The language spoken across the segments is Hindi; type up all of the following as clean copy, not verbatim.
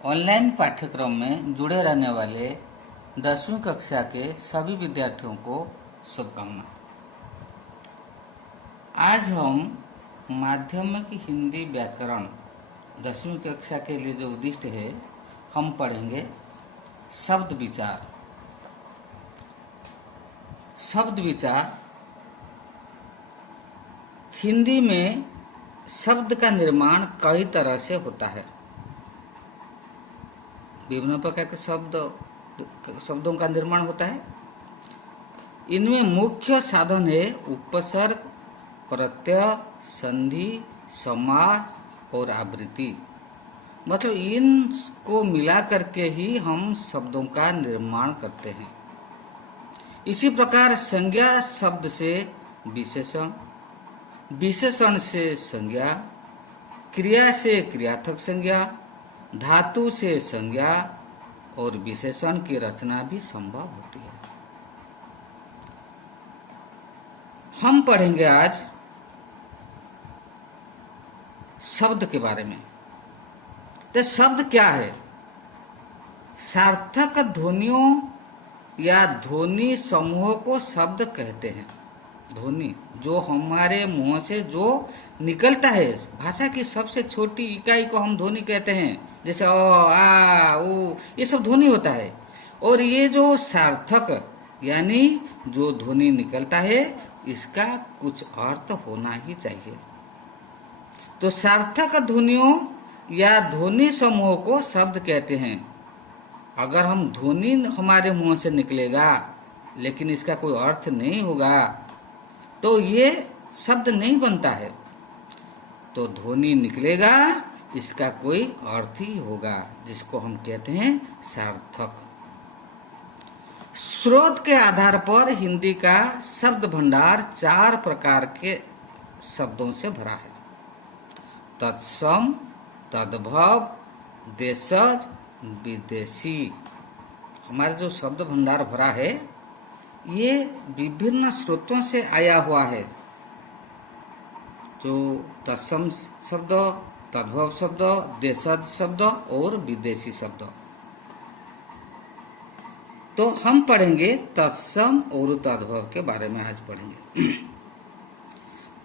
ऑनलाइन पाठ्यक्रम में जुड़े रहने वाले 10वीं कक्षा के सभी विद्यार्थियों को शुभकामनाएं। आज हम माध्यमिक हिंदी व्याकरण 10वीं कक्षा के लिए जो उद्दिष्ट है, हम पढ़ेंगे शब्द विचार। शब्द विचार हिंदी में शब्द का निर्माण कई तरह से होता है। विभिन्न प्रकार के शब्दों का निर्माण होता है। इनमें मुख्य साधन है उपसर्ग, प्रत्यय, संधि, समास और आवृत्ति। मतलब इनको मिला करके ही हम शब्दों का निर्माण करते हैं। इसी प्रकार संज्ञा शब्द से विशेषण, विशेषण से संज्ञा, क्रिया से क्रियार्थक संज्ञा, धातु से संज्ञा और विशेषण की रचना भी संभव होती है। हम पढ़ेंगे आज शब्द के बारे में। तो शब्द क्या है? सार्थक ध्वनियों या ध्वनि समूह को शब्द कहते हैं। ध्वनि जो हमारे मुंह से जो निकलता है, भाषा की सबसे छोटी इकाई को हम ध्वनि कहते हैं। जैसे अ, आ, उ, ये सब ध्वनि होता है। और ये जो सार्थक यानी जो ध्वनि निकलता है, इसका कुछ अर्थ होना ही चाहिए। तो सार्थक ध्वनियों या ध्वनि समूह को शब्द कहते हैं। अगर हम ध्वनि हमारे मुंह से निकलेगा लेकिन इसका कोई अर्थ नहीं होगा तो ये शब्द नहीं बनता है। तो ध्वनि निकलेगा, इसका कोई अर्थ ही होगा, जिसको हम कहते हैं सार्थक। स्रोत के आधार पर हिंदी का शब्द भंडार 4 प्रकार के शब्दों से भरा है। तत्सम, तद्भव, देशज, विदेशी। हमारे जो शब्द भंडार भरा है, ये विभिन्न स्रोतों से आया हुआ है। जो तत्सम शब्द, तद्भव शब्द, देशज शब्द और विदेशी शब्द। तो हम पढ़ेंगे तत्सम और तद्भव के बारे में आज पढ़ेंगे।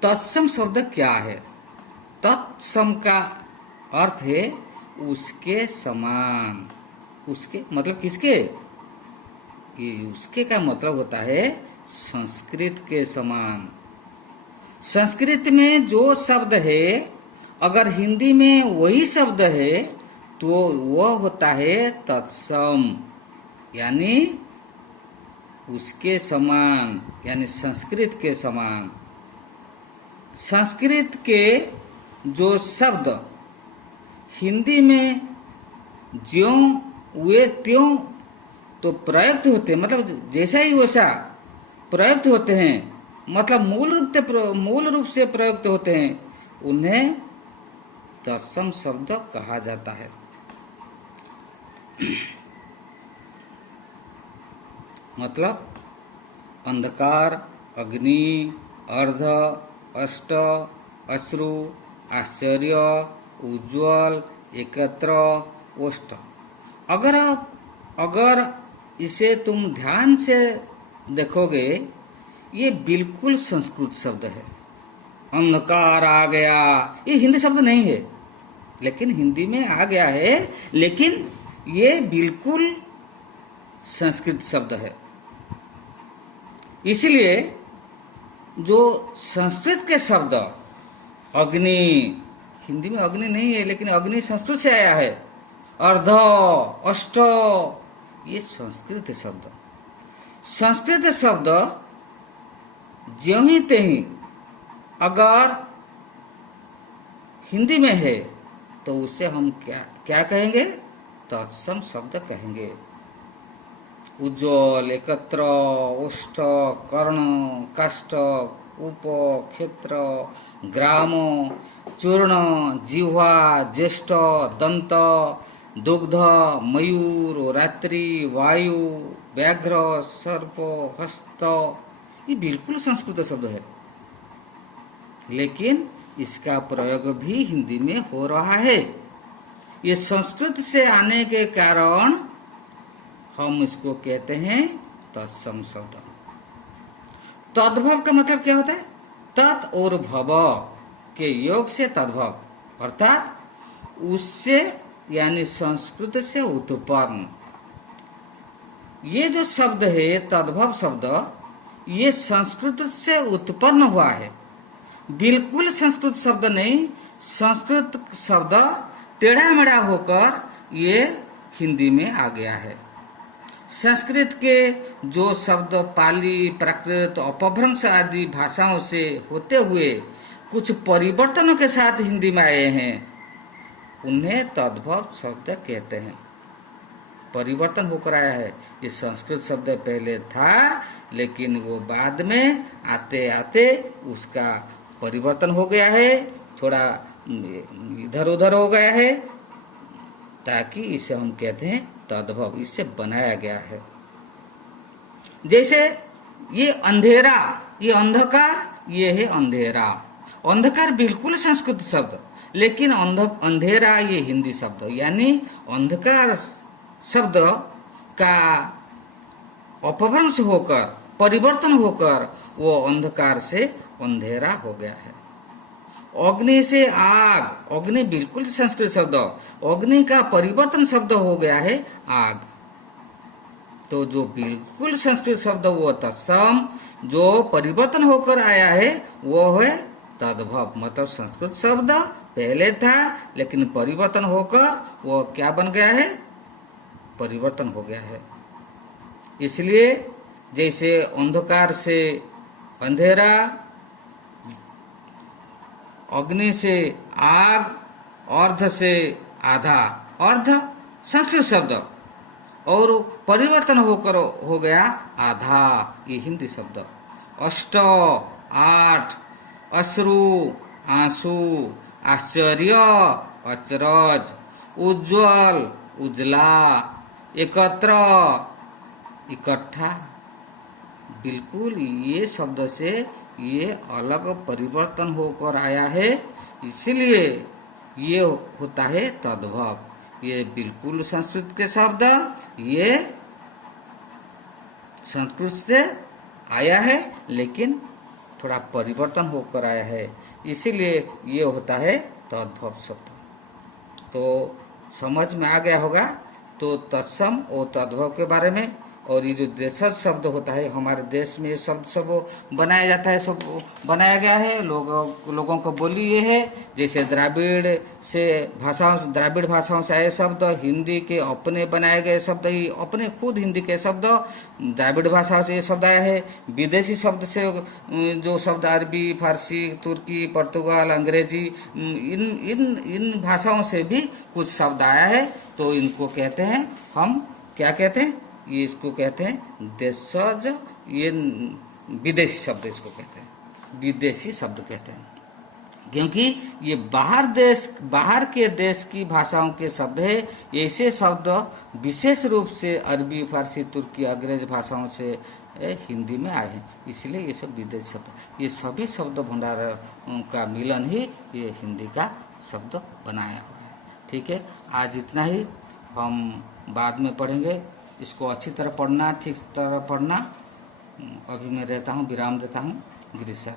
तत्सम शब्द क्या है? तत्सम का अर्थ है उसके समान। उसके मतलब किसके? ये उसके का मतलब होता है संस्कृत के समान। संस्कृत में जो शब्द है, अगर हिंदी में वही शब्द है तो वह होता है तत्सम, यानी उसके समान, यानी संस्कृत के समान। संस्कृत के जो शब्द हिंदी में ज्यों वे त्यों तो प्रयुक्त होते हैं, मतलब जैसा ही वैसा प्रयुक्त होते हैं, मतलब मूल रूप से प्रयुक्त होते हैं, उन्हें तत्सम शब्द कहा जाता है। मतलब अंधकार, अग्नि, अर्ध, अष्ट, अश्रु, आश्चर्य, उज्ज्वल, एकत्र, ओष्ठ। अगर इसे तुम ध्यान से देखोगे, ये बिल्कुल संस्कृत शब्द है। अंधकार आ गया, ये हिंदी शब्द नहीं है, लेकिन हिंदी में आ गया है, लेकिन ये बिल्कुल संस्कृत शब्द है। इसलिए जो संस्कृत के शब्द अग्नि, हिंदी में अग्नि नहीं है, लेकिन अग्नि संस्कृत से आया है। अर्ध, अष्ट, ये संस्कृत शब्द। संस्कृत शब्द ज्यों ही त्यों अगर हिंदी में है तो उसे हम क्या कहेंगे? तत्सम शब्द कहेंगे। उज्ज्वल, एकत्र, ओष्ठ, कर्ण, काष्ठ, उप, क्षेत्र, ग्राम, चूर्ण, जिह्वा, ज्येष्ठ, दंत, दुग्ध, मयूर, रात्रि, वायु, व्याघ्र, सर्प, हस्त, ये बिल्कुल संस्कृत शब्द है, लेकिन इसका प्रयोग भी हिंदी में हो रहा है। ये संस्कृत से आने के कारण हम इसको कहते हैं तत्सम शब्द। तद्भव का मतलब क्या होता है? तत् और भव के योग से तद्भव, अर्थात उससे यानी संस्कृत से उत्पन्न। ये जो शब्द है तद्भव शब्द, ये संस्कृत से उत्पन्न हुआ है, बिल्कुल संस्कृत शब्द नहीं। संस्कृत शब्द टेढ़ा मेढ़ा होकर ये हिंदी में आ गया है। संस्कृत के जो शब्द पाली, प्राकृत, अपभ्रंश आदि भाषाओं से होते हुए कुछ परिवर्तनों के साथ हिंदी में आए हैं, उन्हें तद्भव शब्द कहते हैं। परिवर्तन होकर आया है। ये संस्कृत शब्द पहले था, लेकिन वो बाद में आते आते उसका परिवर्तन हो गया है, थोड़ा इधर उधर हो गया है, ताकि इसे हम कहते हैं तद्भव, इससे बनाया गया है। जैसे ये अंधेरा, ये अंधकार, ये है अंधेरा। अंधकार बिल्कुल संस्कृत शब्द, लेकिन अंधेरा ये हिंदी शब्द, यानी अंधकार शब्द का अपभ्रंश होकर, परिवर्तन होकर वो अंधकार से अंधेरा हो गया है। अग्नि से आग, अग्नि बिल्कुल संस्कृत शब्द, अग्नि का परिवर्तन शब्द हो गया है आग। तो जो बिल्कुल संस्कृत शब्द वो तत्सम, जो परिवर्तन होकर आया है वो है तद्भव। मतलब संस्कृत शब्द पहले था, लेकिन परिवर्तन होकर वो क्या बन गया है? परिवर्तन हो गया है। इसलिए जैसे अंधकार से अंधेरा, अग्नि से आग, अर्ध से आधा, अर्ध संस्कृत शब्द, और परिवर्तन होकर हो गया आधा, ये हिंदी शब्द। अष्ट, आठ, अश्रु, आंसू, आश्चर्य, अचरज, उज्ज्वल, उजला, एकत्र, इकट्ठा, बिल्कुल ये शब्द से ये अलग परिवर्तन होकर आया है, इसलिए ये होता है तद्भव। ये बिल्कुल संस्कृत के शब्द, ये संस्कृत से आया है, लेकिन थोड़ा परिवर्तन होकर आया है, इसीलिए ये होता है तद्भव शब्द। तो समझ में आ गया होगा। तो तत्सम और तद्भव के बारे में। और ये जो देशज शब्द होता है, हमारे देश में ये शब्द सब बनाया जाता है, सब बनाया गया है। लोगों को बोली ये है, जैसे द्राविड़ भाषाओं से आए शब्द, हिंदी के अपने बनाए गए शब्द, ही अपने खुद हिंदी के शब्द द्राविड़ भाषाओं से ये शब्द आया है। विदेशी शब्द से जो शब्द अरबी, फारसी, तुर्की, पुर्तगाल, अंग्रेजी, इन भाषाओं से भी कुछ शब्द आया है। तो इनको कहते हैं हम, क्या कहते हैं? ये इसको कहते हैं देशज, ये विदेशी शब्द इसको कहते हैं, विदेशी शब्द कहते हैं, क्योंकि ये बाहर के देश की भाषाओं के शब्द है। ऐसे शब्द विशेष रूप से अरबी, फारसी, तुर्की, अंग्रेज भाषाओं से हिंदी में आए हैं, इसलिए ये सब विदेशी शब्द। ये सभी शब्द भंडार का मिलन ही ये हिंदी का शब्द बनाया हुआ है। ठीक है, आज इतना ही, हम बाद में पढ़ेंगे। इसको अच्छी तरह पढ़ना, ठीक तरह पढ़ना। अभी मैं रहता हूँ, विराम देता हूँ। गिरीश सर।